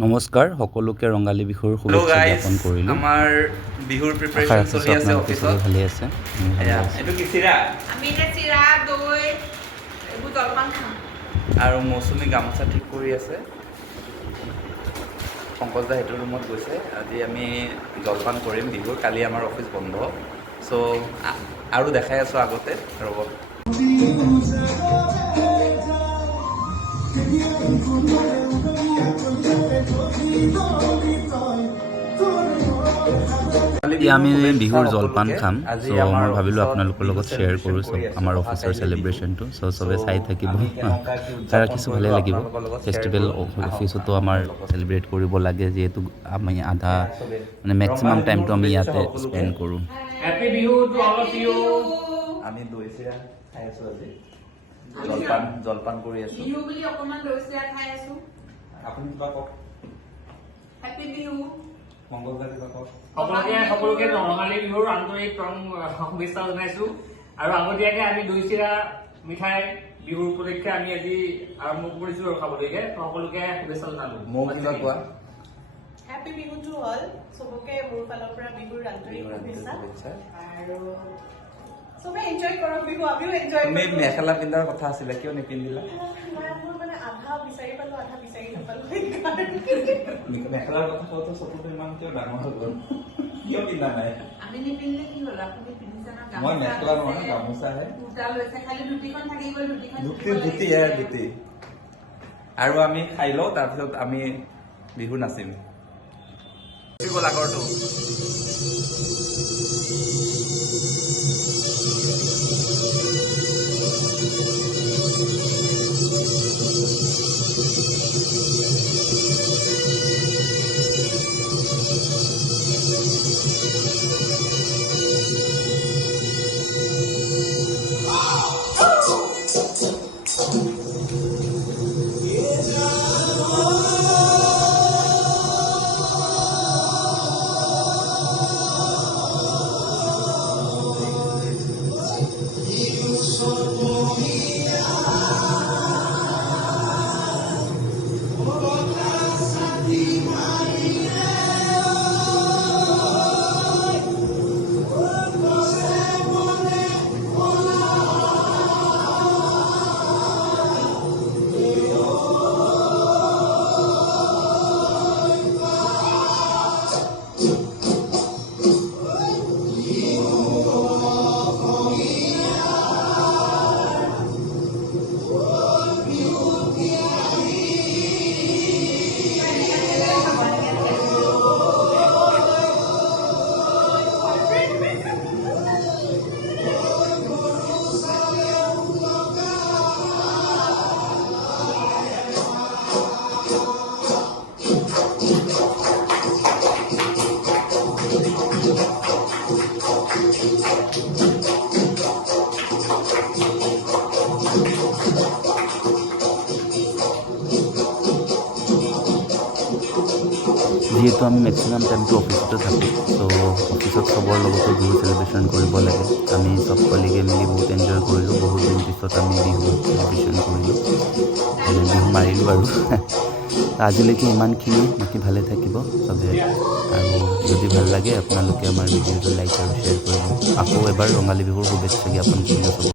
নমস্কাৰ সকলোকে ৰঙালী বিহুৰ শুভেচ্ছা জ্ঞাপন কৰিলোঁ। আমাৰ বিহুৰ প্ৰিপাৰেচন চলি আছে অফিসত। ভালে আছে। এইটো কি চিৰা? আমি এতিয়া চিৰা দৈ এইবোৰ জলপান খাম। আৰু মৌচুমী গামোচা ঠিক কৰি আছে। পংকজদা সেইটো ৰুমত গৈছে। আজি আমি জলপান কৰিম বিহুৰ। কালি আমাৰ অফিচ বন্ধ। চ' আৰু দেখাই আছোঁ আগতে ৰ'ব। এতিয়া আমি বিহুৰ জলপান খাম। চ' মই ভাবিলোঁ আপোনালোকৰ লগত শ্বেয়াৰ কৰোঁ চব আমাৰ অফিচৰ চেলিব্ৰেশ্যনটো। চ' চবে চাই থাকিব। চাই ৰাখিছোঁ ভালে লাগিব। ফেষ্টিভেল অফিচতো আমাৰ চেলিব্ৰেট কৰিব লাগে, যিহেতু আমি আধা মানে মেক্সিমাম টাইমটো আমি ইয়াতে স্পেণ্ড কৰোঁ। Happy Bihu to all of you. আমি দৈ চিৰা খাই আছোঁ আজি। জলপান কৰি আছোঁ। বিহু বুলি অকণমান দৈ চিৰা খাই আছোঁ। আপুনি কিবা কওক। হেপী বিহু। মংগলদা কিবা কওক। সকলোকে ৰঙালী বিহুৰ আন্তৰিক শুভেচ্ছা জনাইছোঁ। আৰু আগতীয়াকৈ আমি দৈ চিৰা মিঠাই বিহুৰ উপলক্ষে আমি আজি আৰম্ভ কৰিছোঁ আৰু খাবলৈকে সকলোকে শুভেচ্ছা জনালোঁ। মোক কিবা কোৱা। হেপী বিহুটো হ'ল চবকে মোৰ ফালৰ পৰা বিহুৰ আন্তৰিক শুভেচ্ছা আৰু চবে এনজয় কৰক বিহু, আমিও এনজয় তুমি মেখেলা পিন্ধাৰ কথা আছিলে, কিয় নিপিন্ধিলা? মোৰ মানে আধা বিচাৰি পালো আধা বিচাৰি নাপালো। মেখেলাৰ কথা কওঁতে চকুটো ইমান কিয় ডাঙৰ হৈ গ'ল? কিয় পিন্ধা নাই? আমি নিপিন্ধিলে কি হ'ল? আপুনি পিন্ধিছে না মই মেখেলা নহয়, গামোচাহে। কুৰ্তা লৈছে, খালি ধুতিখন থাকি গ'ল। ধুতি। আৰু আমি খাই লওঁ, তাৰপিছত আমি বিহু নাচিম। গ'ল আগৰটো। যিহেতু আমি মেক্সিমাম টাইমটো অফিচতে থাকোঁ, চ' অফিচত চবৰ লগতো বিহু চেলিব্ৰেশ্যন কৰিব লাগে। আমি চব কলিগে মিলি বহুত এনজয় কৰিলোঁ। বহুত দিন পিছত আমি বিহু চেলিব্ৰেশ্যন কৰিলোঁ, বিহু মাৰিলোঁ আৰু আজিলৈকে ইমানখিনি। বাকী ভালে থাকিব চবে, আৰু যদি ভাল লাগে আপোনালোকে আমাৰ ভিডিঅ'টো লাইক আৰু শ্বেয়াৰ কৰিব। আকৌ এবাৰ ৰঙালী বিহুৰ শুভেচ্ছা জ্ঞাপন কৰি আছোঁ।